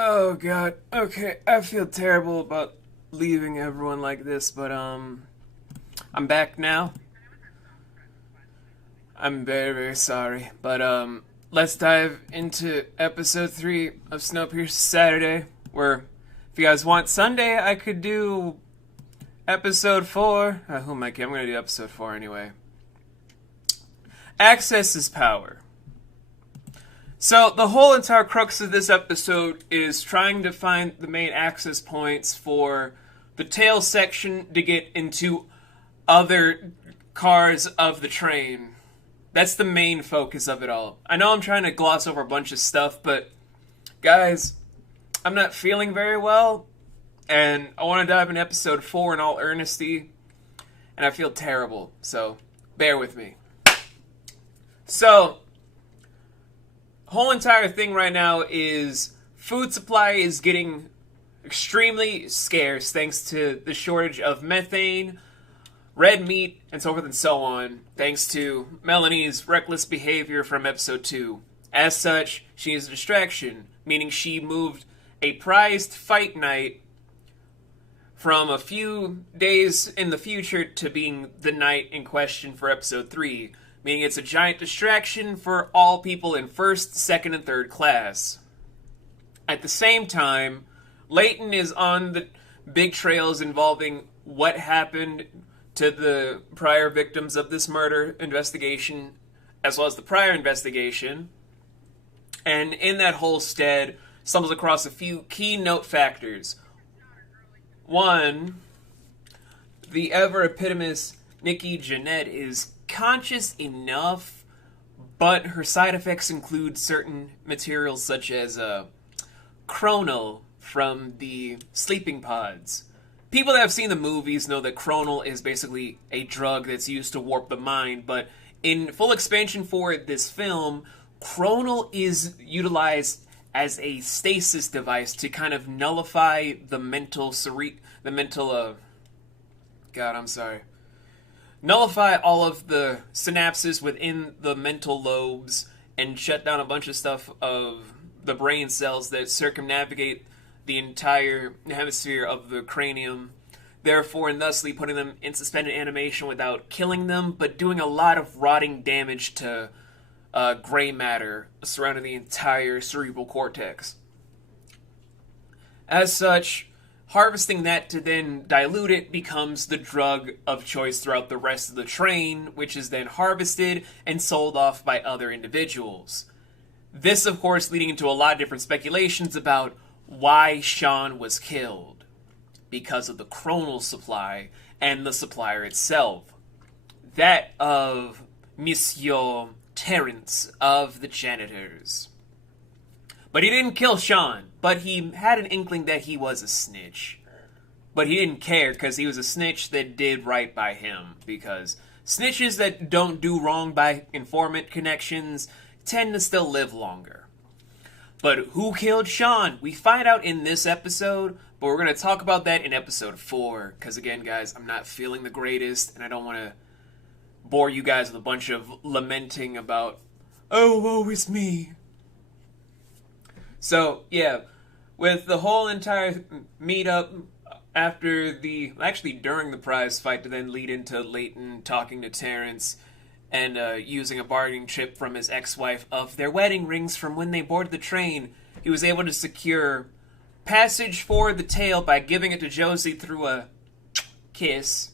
Oh god. Okay, I feel terrible about leaving everyone like this, but I'm back now. I'm very very sorry, but let's dive into episode 3 of Snowpiercer Saturday, where if you guys want Sunday, I could do episode 4. Who am I kidding? I'm going to do episode 4 anyway. Access is power. So, the whole entire crux of this episode is trying to find the main access points for the tail section to get into other cars of the train. That's the main focus of it all. I know I'm trying to gloss over a bunch of stuff, but guys, I'm not feeling very well, and I want to dive into episode 4 in all earnesty, and I feel terrible, so bear with me. So, whole entire thing right now is food supply is getting extremely scarce thanks to the shortage of methane, red meat, and so forth and so on, thanks to Melanie's reckless behavior from episode 2. As such, she is a distraction, meaning she moved a prized fight night from a few days in the future to being the night in question for episode 3, meaning it's a giant distraction for all people in first, second, and third class. At the same time, Leighton is on the big trails involving what happened to the prior victims of this murder investigation, as well as the prior investigation, and in that whole stead, stumbles across a few key note factors. One, the ever-epitomous Nikki Jeanette is conscious enough, but her side effects include certain materials such as chronal from the sleeping pods. People that have seen the movies know that chronal is basically a drug that's used to warp the mind, but in full expansion for this film, chronal is utilized as a stasis device to kind of nullify the nullify all of the synapses within the mental lobes and shut down a bunch of stuff of the brain cells that circumnavigate the entire hemisphere of the cranium, therefore and thusly putting them in suspended animation without killing them, but doing a lot of rotting damage to gray matter surrounding the entire cerebral cortex. As such, harvesting that to then dilute it becomes the drug of choice throughout the rest of the train, which is then harvested and sold off by other individuals. This, of course, leading into a lot of different speculations about why Sean was killed. Because of the chronal supply and the supplier itself. That of Monsieur Terrence of the janitors. But he didn't kill Sean, but he had an inkling that he was a snitch. But he didn't care because he was a snitch that did right by him. Because snitches that don't do wrong by informant connections tend to still live longer. But who killed Sean? We find out in this episode, but we're going to talk about that in episode 4. Because again, guys, I'm not feeling the greatest, and I don't want to bore you guys with a bunch of lamenting about, oh, woe is me. So, yeah, with the whole entire meetup during the prize fight to then lead into Leighton talking to Terrence and using a bargaining chip from his ex-wife of their wedding rings from when they boarded the train, he was able to secure passage for the tail by giving it to Josie through a kiss,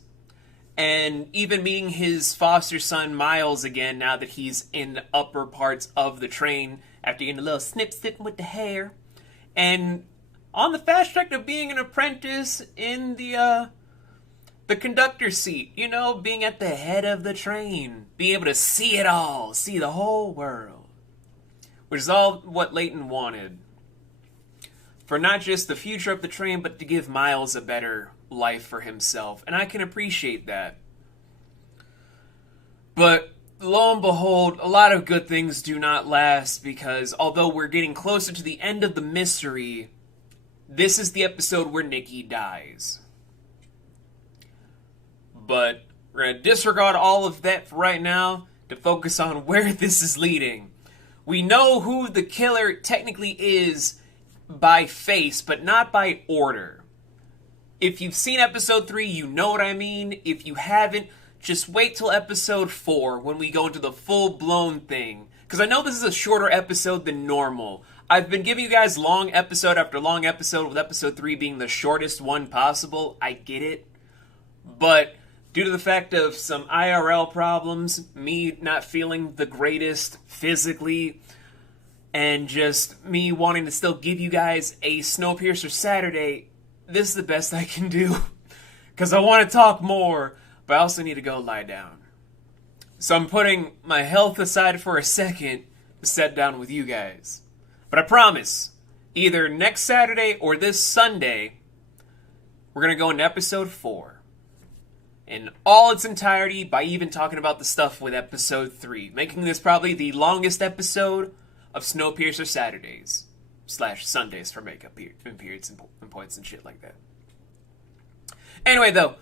and even meeting his foster son Miles again now that he's in the upper parts of the train after getting a little snip with the hair, and on the fast track to being an apprentice in the conductor's seat, you know, being at the head of the train, being able to see it all, see the whole world, which is all what Leighton wanted. For not just the future of the train, but to give Miles a better life for himself, and I can appreciate that. But lo and behold, a lot of good things do not last, because although we're getting closer to the end of the mystery, this is the episode where Nikki dies. But we're going to disregard all of that for right now to focus on where this is leading. We know who the killer technically is by face, but not by order. If you've seen episode 3, you know what I mean. If you haven't, just wait till episode 4 when we go into the full-blown thing. Because I know this is a shorter episode than normal. I've been giving you guys long episode after long episode, with episode 3 being the shortest one possible. I get it. But due to the fact of some IRL problems, me not feeling the greatest physically, and just me wanting to still give you guys a Snowpiercer Saturday, this is the best I can do. Because I want to talk more, but I also need to go lie down. So I'm putting my health aside for a second to sit down with you guys. But I promise, either next Saturday or this Sunday, we're going to go into episode 4 in all its entirety, by even talking about the stuff with episode 3, making this probably the longest episode of Snowpiercer Saturdays / Sundays for makeup periods and points and shit like that. Anyway, though,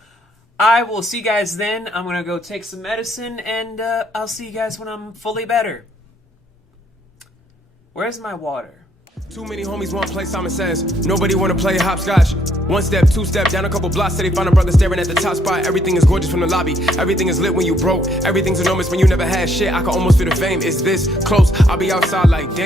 I will see you guys then. I'm going to go take some medicine, and I'll see you guys when I'm fully better. Where's my water? Too many homies want to play Simon Says. Nobody want to play hopscotch. 1 step, 2 step, down a couple blocks till they find a brother staring at the top spot. Everything is gorgeous from the lobby. Everything is lit when you broke. Everything's enormous when you never had shit. I can almost feel the fame. Is this close? I'll be outside like damn.